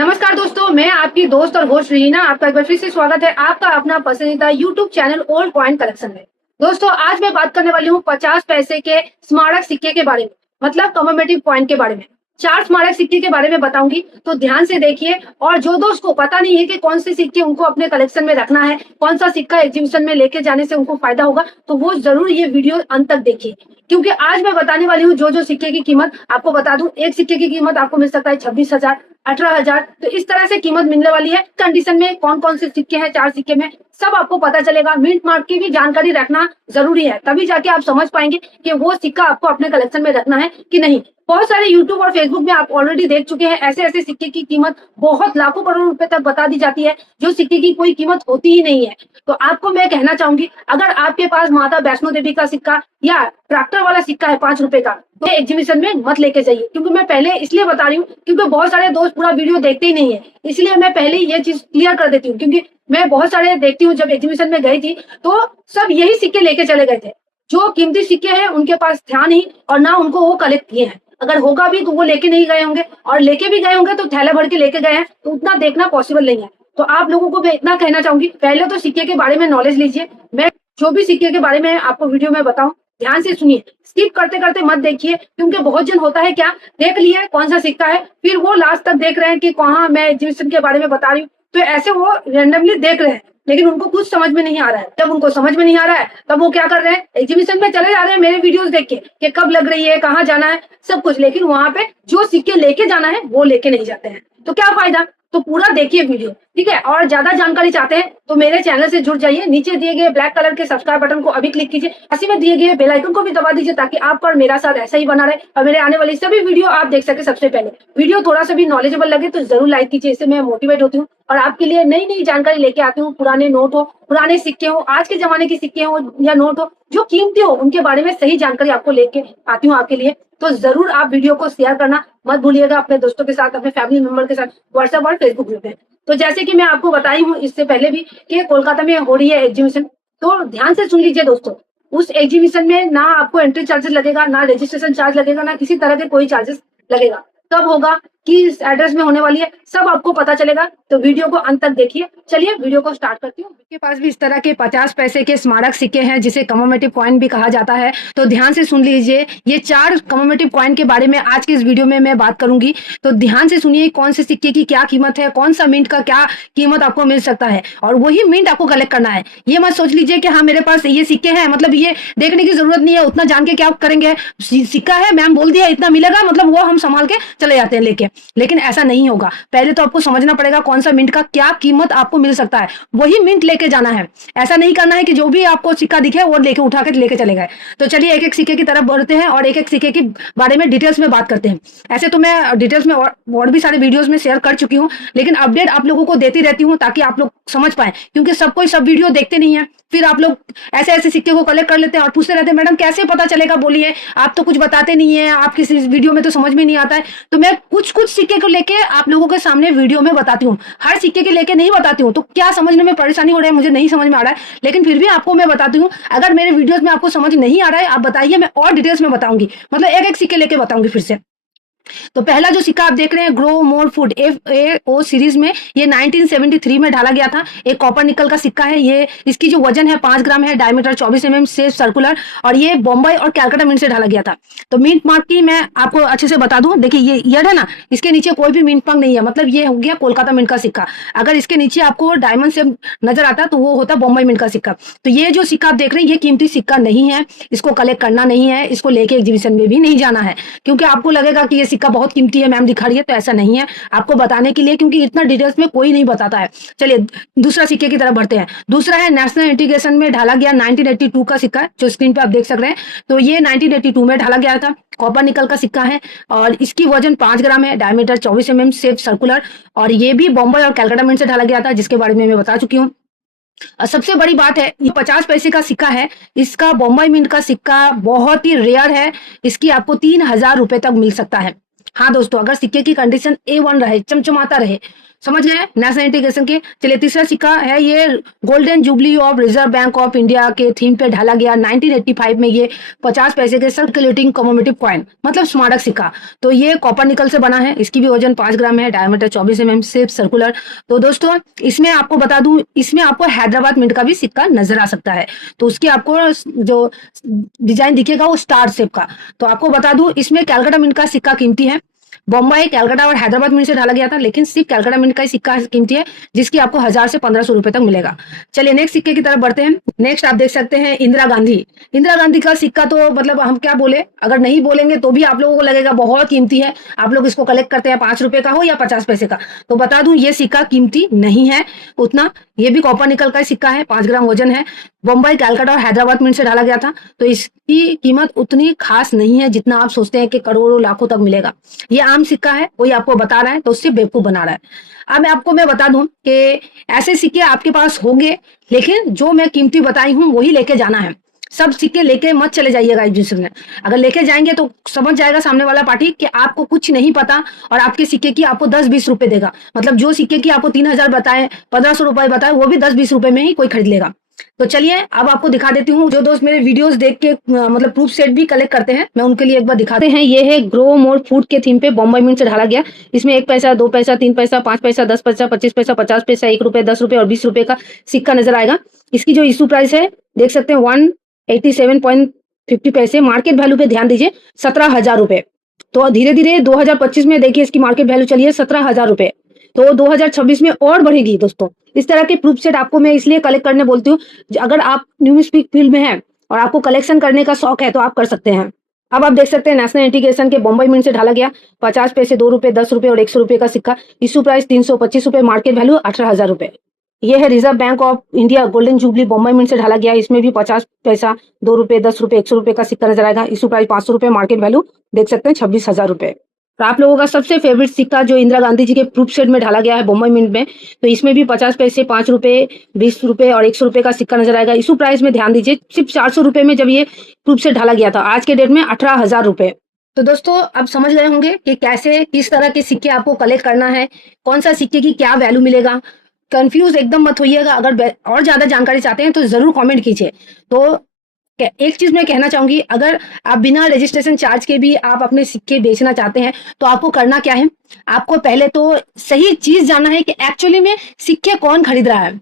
नमस्कार दोस्तों, मैं आपकी दोस्त और होस्ट रीना। आपका एक बार फिर से स्वागत है आपका अपना पसंदीदा YouTube channel old coin collection में। दोस्तों, आज मैं बात करने वाली हूँ 50 पैसे के स्मारक सिक्के के बारे में, मतलब कमेमोरेटिव कॉइन के बारे में। 4 स्मारक सिक्के के बारे में बताऊंगी, तो ध्यान से देखिए। और जो दोस्त को पता नहीं है कि कौन से सिक्के उनको अपने कलेक्शन में रखना है, कौन सा सिक्का एग्जीबिशन में लेके जाने से उनको फायदा होगा, तो वो जरूर ये वीडियो अंत तक देखिए। क्योंकि आज मैं बताने वाली हूँ जो सिक्के की कीमत आपको बता दूं। एक सिक्के की कीमत आपको मिल सकता है 26,000, 18,000। तो इस तरह से कीमत मिलने वाली है। कंडीशन में कौन कौन से सिक्के हैं, 4 सिक्के में सब आपको पता चलेगा। मिंट मार्क की भी जानकारी रखना जरूरी है, तभी जाके आप समझ पाएंगे कि वो सिक्का आपको अपने कलेक्शन में रखना है कि नहीं। बहुत सारे यूट्यूब और फेसबुक में आप ऑलरेडी देख चुके हैं, ऐसे ऐसे सिक्के की कीमत बहुत लाखों करोड़ रुपए तक बता दी जाती है, जो सिक्के की कोई कीमत होती ही नहीं है। तो आपको मैं कहना चाहूंगी, अगर आपके पास माता वैष्णो देवी का सिक्का या ट्रैक्टर वाला सिक्का है 5 रुपए का, तो एग्जीबिशन में मत लेके जाइए। क्योंकि मैं पहले इसलिए बता रही हूँ क्योंकि बहुत सारे दोस्त पूरा वीडियो देखते ही नहीं है, इसलिए मैं पहले ये चीज क्लियर कर देती हूँ। क्योंकि मैं बहुत सारे देखती हूँ, जब एग्जीबिशन में गई थी तो सब यही सिक्के लेके चले गए थे। जो कीमती सिक्के हैं उनके पास था नहीं, और ना उनको वो कलेक्ट किए हैं। अगर होगा भी तो वो लेके नहीं गए होंगे, और लेके भी गए होंगे तो थैला भर के लेके गए हैं, तो उतना देखना पॉसिबल नहीं है। तो आप लोगों को मैं इतना कहना चाहूंगी, पहले तो सिक्के के बारे में नॉलेज लीजिए। मैं जो भी सिक्के के बारे में आपको वीडियो में बताऊं, ध्यान से सुनिए, स्किप करते करते मत देखिए। क्योंकि बहुत जन होता है क्या, देख लिया कौन सा सिक्का है, फिर वो लास्ट तक देख रहे हैं कि कहाँ मैं एग्जीबिशन के बारे में बता रही हूँ, तो ऐसे वो रेंडमली देख रहे हैं, लेकिन उनको कुछ समझ में नहीं आ रहा है। जब उनको समझ में नहीं आ रहा है तब वो क्या कर रहे हैं, एग्जीबिशन में चले जा रहे हैं मेरे वीडियोस देख के कि कब लग रही है, कहाँ जाना है, सब कुछ। लेकिन वहां पे जो सिक्के लेके जाना है वो लेके नहीं जाते हैं, तो क्या फायदा। तो पूरा देखिए वीडियो, ठीक है। और ज्यादा जानकारी चाहते हैं तो मेरे चैनल से जुड़ जाइए। नीचे दिए गए ब्लैक कलर के सब्सक्राइब बटन को अभी क्लिक कीजिए, इसी में दिए गए बेल आइकन को भी दबा दीजिए, ताकि आपका और मेरा साथ ऐसा ही बना रहे और मेरे आने वाली सभी वीडियो आप देख सके सबसे पहले। वीडियो थोड़ा सा भी नॉलेजेबल लगे तो जरूर लाइक कीजिए, इससे मैं मोटिवेट होती हूँ और आपके लिए नई नई जानकारी लेके आती हूँ। पुराने नोट हो, पुराने सिक्के हो, आज के जमाने के सिक्के हो या नोट हो, जो कीमती हो, उनके बारे में सही जानकारी आपको लेके आती हूँ आपके लिए। तो जरूर आप वीडियो को शेयर करना मत भूलिएगा अपने दोस्तों के साथ, अपने फैमिली मेंबर के साथ, व्हाट्सएप और फेसबुक ग्रुप में। तो जैसे कि मैं आपको बताई हूँ इससे पहले भी कि कोलकाता में हो रही है एग्जीबिशन, तो ध्यान से सुन लीजिए दोस्तों। उस एग्जीबिशन में ना आपको एंट्री चार्जेस लगेगा, ना रजिस्ट्रेशन चार्ज लगेगा, ना किसी तरह के कोई चार्जेस लगेगा। कब होगा, किस एड्रेस में होने वाली है, सब आपको पता चलेगा। तो वीडियो को अंत तक देखिए। चलिए वीडियो को स्टार्ट करती हूँ। आपके पास भी इस तरह के 50 पैसे के स्मारक सिक्के हैं, जिसे कमेमोरेटिव कॉइन भी कहा जाता है। तो ध्यान से सुन लीजिए, ये 4 कमेमोरेटिव कॉइन के बारे में आज की इस वीडियो में मैं बात करूंगी। तो ध्यान से सुनिए, कौन से सिक्के की क्या कीमत है, कौन सा मिंट का क्या कीमत आपको मिल सकता है, और वही मिंट आपको कलेक्ट करना है। ये मत सोच लीजिए कि हाँ मेरे पास ये सिक्के हैं, मतलब ये देखने की जरूरत नहीं है, उतना जान के क्या करेंगे। सिक्का है, मैम बोल दिया इतना मिलेगा, मतलब वो हम संभाल के चले जाते हैं लेके। लेकिन ऐसा नहीं होगा। पहले तो आपको समझना पड़ेगा कौन सा मिंट का क्या कीमत आपको मिल सकता है, वही मिंट लेके जाना है। ऐसा नहीं करना है कि जो भी आपको सिक्का दिखे वो लेके उठा के लेके चले गए। तो चलिए एक एक सिक्के की तरफ बढ़ते हैं और एक एक सिक्के के बारे में डिटेल्स में बात करते हैं। ऐसे तो मैं डिटेल्स में और भी सारे वीडियोस में शेयर कर चुकी हूँ, लेकिन अपडेट आप लोगों को देती रहती हूँ ताकि आप लोग समझ पाए। क्योंकि सब कोई सब वीडियो देखते नहीं है, फिर आप लोग ऐसे ऐसे सिक्के को कलेक्ट कर लेते हैं और पूछते रहते हैं मैडम कैसे पता चलेगा, बोलिए आप तो कुछ बताते नहीं है, आपकी इस वीडियो में तो समझ में नहीं आता है। तो मैं कुछ कुछ सिक्के को लेके आप लोगों के सामने वीडियो में बताती हूँ, हर सिक्के के लेके नहीं बताती हूँ। तो क्या समझने में परेशानी हो रहा है, मुझे नहीं समझ में आ रहा है, लेकिन फिर भी आपको मैं बताती हूँ। अगर मेरे वीडियोस में आपको समझ नहीं आ रहा है, आप बताइए, मैं और डिटेल्स में बताऊंगी, मतलब एक एक सिक्के लेके बताऊंगी फिर से। तो पहला जो सिक्का आप देख रहे हैं, grow more food FAO series में, ये 1973 में ढाला गया था। एक कॉपर निकल का सिक्का है ये। इसकी जो वजन है 5 ग्राम है, डायमीटर 24 mm से सर्कुलर, और ये बॉम्बे और कैलकाटा मिंट से ढाला गया था। तो मिंट मार्क की मैं आपको अच्छे से बता दूं, देखिए ये ईयर है ना, इसके नीचे कोई भी मिंट मार्क नहीं है, मतलब ये हो गया कोलकाता मिंट का सिक्का। अगर इसके नीचे आपको डायमंड से नजर आता तो वो होता बॉम्बे मिंट का सिक्का। तो ये जो सिक्का आप देख रहे हैं, ये कीमती सिक्का नहीं है, इसको कलेक्ट करना नहीं है, इसको लेके एग्जीबिशन में भी नहीं जाना है। क्योंकि आपको लगेगा कि ये सिक्का बहुत कीमती है, मैम दिखा रही है, तो ऐसा नहीं है, आपको बताने के लिए, क्योंकि इतना डिटेल्स में कोई नहीं बताता है। चलिए दूसरा सिक्के की तरफ बढ़ते हैं। दूसरा है नेशनल इंटीग्रेशन में ढाला गया 1982 का सिक्का, जो स्क्रीन पे आप देख सक रहे हैं। तो ये 1982 में ढाला गया था, कॉपर निकल का सिक्का है, और इसकी वजन 5 ग्राम है, डायमीटर 24 mm शेप सर्कुलर, और ये भी बॉम्बे और कैलकाटा मिंट से ढाला गया था, जिसके बारे में मैं बता चुकी हूँ। सबसे बड़ी बात है, ये 50 पैसे का सिक्का है, इसका बॉम्बे मिंट का सिक्का बहुत ही रेयर है, इसकी आपको 3,000 रुपए तक मिल सकता है। हाँ दोस्तों, अगर सिक्के की कंडीशन A1 रहे, चमचमाता रहे, समझ गए नेशनल इंटीग्रेशन के। चलिए तीसरा सिक्का है, ये golden jubilee of reserve Bank of India के थीम पे ढाला गया 1985 में। ये 50 पैसे के सर्कुलेटिंग कमोमेटिव कॉइन, मतलब स्मारक सिक्का। तो ये कॉपर निकल से बना है, इसकी भी वजन 5 ग्राम है, डायमीटर 24 mm, सिर्फ सर्कुलर। तो दोस्तों इसमें आपको बता दूं, इसमें आपको हैदराबाद मिंट का भी सिक्का नजर आ सकता है। तो उसकी आपको जो डिजाइन दिखेगा वो स्टार शेप का। तो आपको बता दूं, इसमें कैलकाटा मिंट का सिक्का कीमती है। बॉम्बे, कैलकाटा और हैदराबाद मिंट से ढाला गया था, लेकिन सिर्फ कैलकाटा मिंट का ही सिक्का कीमती है, जिसकी आपको 1000 से 1500 रुपए तक मिलेगा। चलिए नेक्स्ट सिक्के की तरफ बढ़ते हैं। नेक्स्ट आप देख सकते हैं इंदिरा गांधी। इंदिरा गांधी का सिक्का तो मतलब हम क्या बोले, अगर नहीं बोलेंगे तो भी आप लोगों को लगेगा बहुत कीमती है। आप लोग इसको कलेक्ट करते हैं 5 रुपए का हो या 50 पैसे का। तो बता दूं ये सिक्का कीमती नहीं है उतना। ये भी कॉपर निकल का सिक्का है, 5 ग्राम वजन है। बम्बई, कैलकाटा और हैदराबाद मिंट से ढाला गया था। तो इसकी कीमत उतनी खास नहीं है जितना आप सोचते हैं कि करोड़ों लाखों तक मिलेगा। ये आम सिक्का है, कोई आपको बता रहा है तो उससे बेवकूफ बना रहा है। अब मैं बता दूं कि ऐसे सिक्के आपके पास होंगे, लेकिन जो मैं कीमती बताई हूं वही लेके जाना है। सब सिक्के लेके मत चले जाइएगा एग्जीबिशन में। अगर लेके जाएंगे तो समझ जाएगा सामने वाला पार्टी कि आपको कुछ नहीं पता, और आपके सिक्के की आपको 10-20 रुपए देगा। मतलब जो सिक्के की आपको 3000 बताए, 1500 रुपए बताए, वो भी 10-20 रुपए में ही कोई खरीद लेगा। तो चलिए अब आपको दिखा देती हूँ। जो दोस्त मेरे वीडियोस देख के मतलब प्रूफ सेट भी कलेक्ट करते हैं, मैं उनके लिए एक बार दिखाते हैं। ये है ग्रो मोर फूड के थीम पे बॉम्बे मिंट से ढाला गया। इसमें 1 पैसा, 2 पैसा, 3 पैसा, 5 पैसा, 10 पैसा, 25 पैसा, 50 पैसा, 1 रुपए, 10 रुपए और 20 रुपए का सिक्का नजर आएगा। इसकी जो इशू प्राइस है देख सकते हैं 187.50 पैसे। मार्केट वैल्यू पे ध्यान दीजिए 17,000 रुपए। तो धीरे धीरे 2025 में देखिए इसकी मार्केट वैल्यू चली है 17,000 रुपए। तो 2026 में और बढ़ेगी दोस्तों। इस तरह के प्रूफ सेट आपको मैं इसलिए कलेक्ट करने बोलती हूँ, अगर आप न्यूज स्पीक फील्ड में हैं और आपको कलेक्शन करने का शौक है तो आप कर सकते हैं। अब आप देख सकते हैं नेशनल इंटीग्रेशन के बॉम्बे मिंट से ढाला गया 50 पैसे, 2 रुपए, 10 रुपए और 100 रुपए का सिक्का। इशू प्राइस 325 रुपए, मार्केट वैल्यू 18,000 रुपए। ये है Reserve Bank of India golden jubilee Bombay mint से ढाला गया। इसमें भी 50 पैसा, 2 रुपए, 10 रुपए, 100 रुपए का सिक्का नजर आएगा। इशू प्राइस 500 रुपए, मार्केट वैल्यू देख सकते हैं 26,000 रुपए। तो आप लोगों का सबसे फेवरेट सिक्का जो इंदिरा गांधी जी के प्रूफ सेट में ढाला गया है बॉम्बे मिंट में, तो इसमें भी 50 पैसे, 5 रुपए, 20 रुपए और 100 रुपए का सिक्का नजर आएगा। इशू प्राइस में ध्यान दीजिए सिर्फ 400 रुपए में जब ये प्रूफ सेट ढाला गया था, आज के डेट में 18,000 रुपए। तो दोस्तों अब समझ गए होंगे कि कैसे किस तरह के सिक्के आपको कलेक्ट करना है, कौन सा सिक्के की क्या वैल्यू मिलेगा। कंफ्यूज एकदम मत होइएगा। अगर और ज्यादा जानकारी चाहते हैं तो जरूर कमेंट कीजिए। तो एक चीज मैं कहना चाहूंगी, अगर आप बिना रजिस्ट्रेशन चार्ज के भी आप अपने सिक्के बेचना चाहते हैं तो आपको करना क्या है, आपको पहले तो सही चीज जानना है कि एक्चुअली में सिक्के कौन खरीद रहा है।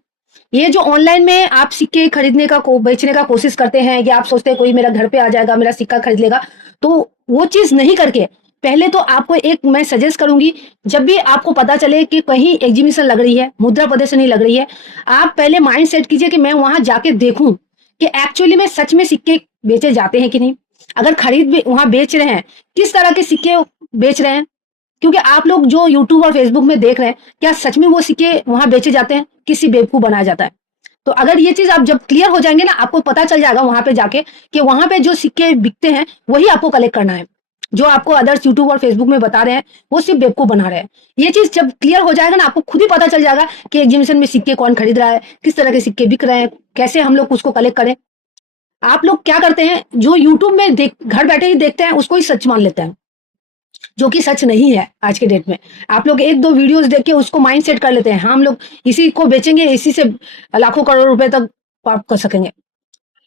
ये जो ऑनलाइन में आप सिक्के खरीदने का बेचने का कोशिश करते हैं, या आप सोचते हैं कोई मेरा घर पे आ जाएगा, मेरा सिक्का खरीद लेगा, तो वो चीज नहीं करके पहले तो आपको एक मैं सजेस्ट करूंगी, जब भी आपको पता चले कि कहीं एग्जीबिशन लग रही है, मुद्रा प्रदर्शनी लग रही है, आप पहले माइंड सेट कीजिए कि मैं वहां जाके देखूं कि एक्चुअली में सच में सिक्के बेचे जाते हैं कि नहीं। अगर खरीद भी वहां बेच रहे हैं, किस तरह के सिक्के बेच रहे हैं, क्योंकि आप लोग जो यूट्यूब और फेसबुक में देख रहे हैं, क्या सच में वो सिक्के वहां बेचे जाते हैं, किसी बेवकूफ बनाया जाता है। तो अगर ये चीज आप जब क्लियर हो जाएंगे ना, आपको पता चल जाएगा वहां पे जाके कि वहां पे जो सिक्के बिकते हैं वही आपको कलेक्ट करना है। जो आपको अदर्स यूट्यूब और फेसबुक में बता रहे हैं वो सिर्फ बेवकूफ बना रहे हैं। ये चीज जब क्लियर हो जाएगा ना, आपको खुद ही पता चल जाएगा कि एग्जीबिशन में सिक्के कौन खरीद रहा है, किस तरह के सिक्के बिक रहे हैं, कैसे हम लोग उसको कलेक्ट करें। आप लोग क्या करते हैं, जो यूट्यूब में घर बैठे ही देखते हैं उसको ही सच मान लेते हैं, जो कि सच नहीं है। आज के डेट में आप लोग 1-2 वीडियोस देख के उसको माइंड सेट कर लेते हैं, हाँ हम लोग इसी को बेचेंगे, इसी से लाखों करोड़ रुपए तक आप कर सकेंगे।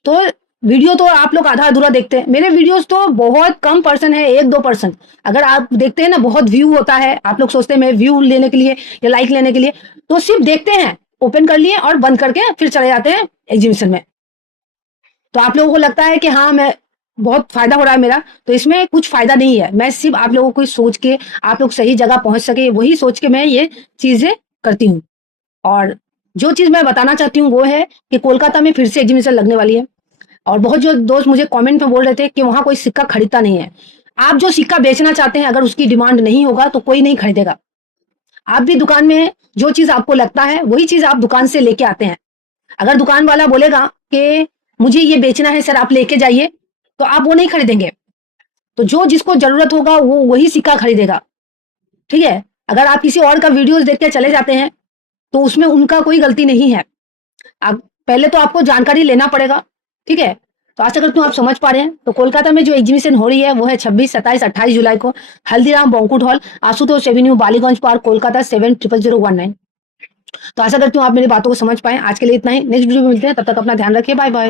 तो वीडियो तो आप लोग आधा अधूरा देखते हैं। मेरे वीडियोस तो बहुत कम पर्सन है, 1-2%। अगर आप देखते हैं ना, बहुत व्यू होता है, आप लोग सोचते हैं मैं व्यू लेने के लिए या लाइक लेने के लिए, तो सिर्फ देखते हैं, ओपन कर लिए और बंद करके फिर चले जाते हैं एग्जीबिशन में। तो आप लोगों को लगता है कि हाँ मैं बहुत फायदा हो रहा है मेरा, तो इसमें कुछ फायदा नहीं है। मैं सिर्फ आप लोगों को सोच के आप लोग सही जगह पहुंच सके, वही सोच के मैं ये चीजें करती हूँ। और जो चीज मैं बताना चाहती हूँ वो है कि कोलकाता में फिर से एग्जीबिशन लगने वाली है, और बहुत जो दोस्त मुझे कमेंट में बोल रहे थे कि वहां कोई सिक्का खरीदता नहीं है। आप जो सिक्का बेचना चाहते हैं, अगर उसकी डिमांड नहीं होगा तो कोई नहीं खरीदेगा। आप भी दुकान में जो चीज आपको लगता है वही चीज आप दुकान से लेके आते हैं। अगर दुकान वाला बोलेगा कि मुझे ये बेचना है सर, आप लेके जाइए, तो आप वो नहीं खरीदेंगे। तो जो जिसको जरूरत होगा वो वही सिक्का खरीदेगा, ठीक है। अगर आप किसी और का वीडियोस देख के चले जाते हैं तो उसमें उनका कोई गलती नहीं है। आप पहले तो आपको जानकारी लेना पड़ेगा, ठीक है। तो आशा करती हूँ आप समझ पा रहे हैं। तो कोलकाता में जो एग्जीबिशन हो रही है वो है 26, 27, 28 जुलाई को Haldiram banquet hall, Ashutosh avenue, Ballygunge park, Kolkata 700019। तो आशा करती हूँ आप मेरी बातों को समझ पाए। आज के लिए इतना ही, नेक्स्ट वीडियो में मिलते हैं, तब तक अपना ध्यान रखिए, बाय बाय।